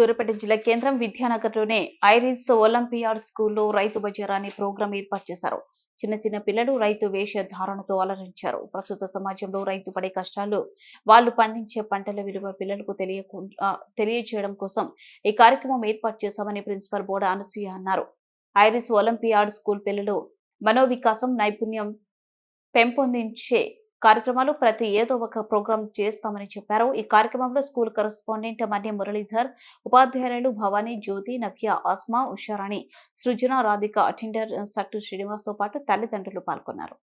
సూర్యాపేట జిల్లా కేంద్రం విద్యానగర్లోనే iris olympiad స్కూల్లో రైతు బజార్ అనే ప్రోగ్రాం ఏర్పాటు చేశారు. చిన్న చిన్న పిల్లలు రైతు వేషధారణతో అలరించారు. ప్రస్తుత సమాజంలో రైతు పడే కష్టాలు, వాళ్ళు పండించే పంటల విలువ పిల్లలకు తెలియజేయడం కోసం ఈ కార్యక్రమం ఏర్పాటు చేశామని ప్రిన్సిపల్ బోర్డు అనసూయ అన్నారు. ఐరిస్ ఒలింపియాడ్ స్కూల్ పిల్లలు మనోవికాసం, నైపుణ్యం పెంపొందించే కార్యక్రమాలు ప్రతి ఏదో ఒక ప్రోగ్రాం చేస్తామని చెప్పారు. ఈ కార్యక్రమంలో స్కూల్ కరెస్పాండెంట్ మన్య మురళీధర్, ఉపాధ్యాయులు భవానీ, జ్యోతి, నవ్య, ఆస్మా, ఉషారాణి, సృజన, రాధిక, అటెండర్ సట్టు శ్రీనివాస్ తో పాటు తల్లిదండ్రులు పాల్గొన్నారు.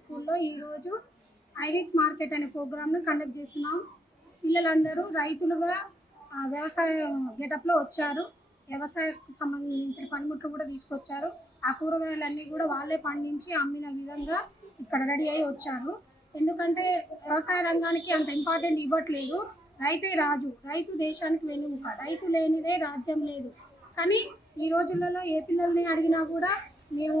స్కూల్లో ఈరోజు ఐరిస్ మార్కెట్ అనే ప్రోగ్రామ్ను కండక్ట్ చేస్తున్నాం. పిల్లలందరూ రైతులుగా వ్యవసాయ గెటప్లో వచ్చారు. వ్యవసాయకు సంబంధించిన పనిముట్లు కూడా తీసుకొచ్చారు. ఆ కూరగాయలన్నీ కూడా వాళ్ళే పండించి అమ్మిన విధంగా ఇక్కడ రెడీ అయ్యి వచ్చారు. ఎందుకంటే వ్యవసాయ రంగానికి అంత ఇంపార్టెంట్ ఇవ్వట్లేదు. రైతే రాజు, రైతు దేశానికి వెన్నెముక, రైతు లేనిదే రాజ్యం లేదు. కానీ ఈ రోజులలో ఏ పిల్లల్ని అడిగినా కూడా మేము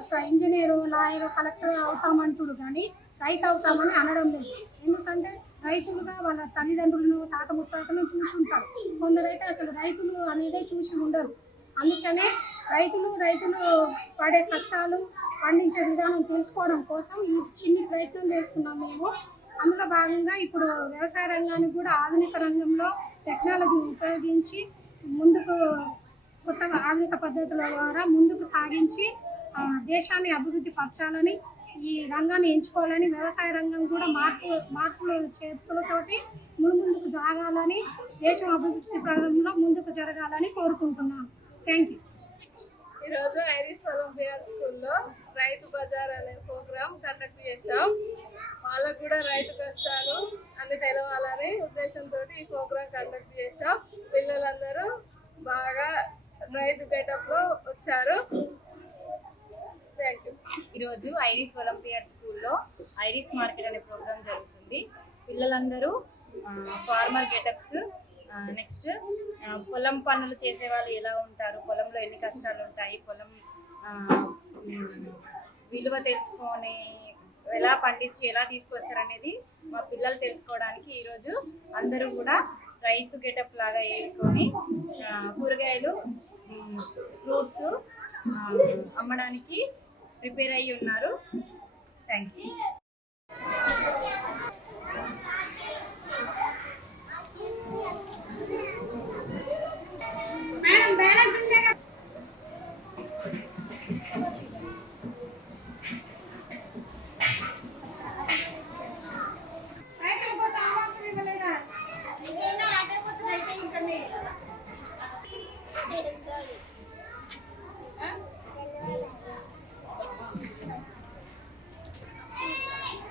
ఒక ఇంజనీరు, లాయరు, కలెక్టర్ అవుతామంటారు కానీ రైతు అవుతామని అనడం లేదు. ఎందుకంటే రైతులుగా వాళ్ళ తల్లిదండ్రులను, తాత ముత్తాతలను చూసి ఉంటారు. కొందరైతే అసలు రైతులు అనేదే చూసి ఉండరు. అందుకనే రైతులు పడే కష్టాలు, పండించే విధానం తెలుసుకోవడం కోసం ఈ చిన్ని ప్రయత్నం చేస్తున్నాం మేము. అందులో భాగంగా ఇప్పుడు వ్యవసాయ రంగానికి కూడా ఆధునిక రంగంలో టెక్నాలజీని ఉపయోగించి ముందుకు కొత్తగా ఆధునిక పద్ధతుల ద్వారా ముందుకు సాగించి దేశాన్ని అభివృద్ధి పరచాలని, ఈ రంగాన్ని ఎంచుకోవాలని, వ్యవసాయ రంగం కూడా మార్పుల చేతులతోటి ముందుకు సాగాలని, దేశం అభివృద్ధి పరంలో ముందుకు జరగాలని కోరుకుంటున్నాను. Thank you. ఈరోజు ఐరిస్ ఒలింపియాడ్ స్కూల్లో రైతు బజార్ అనే ప్రోగ్రాం కండక్ట్ చేశాం. వాళ్ళకు కూడా రైతు కష్టాలు అన్ని తెలవాలనే ఉద్దేశంతో ఈ ప్రోగ్రాం కండక్ట్ చేశాం. పిల్లలందరూ బాగా రైతు గెటప్లో వచ్చారు. Thank you. ఈరోజు ఐరిస్ ఒలింపియాడ్ స్కూల్లో ఐరిస్ మార్కెట్ అనే ప్రోగ్రామ్ జరుగుతుంది. పిల్లలందరూ ఫార్మర్ గెటప్స్, నెక్స్ట్ పొలం పనులు చేసే వాళ్ళు ఎలా ఉంటారు, పొలంలో ఎన్ని కష్టాలు ఉంటాయి, పొలం విలువ తెలుసుకొని ఎలా పండించి ఎలా తీసుకొస్తారు అనేది మా పిల్లలు తెలుసుకోవడానికి ఈరోజు అందరూ కూడా రైతు గెటప్ లాగా వేసుకొని కూరగాయలు, ఫ్రూట్స్ అమ్మడానికి ప్రిపేర్ అయ్యి ఉన్నారు. Thank you.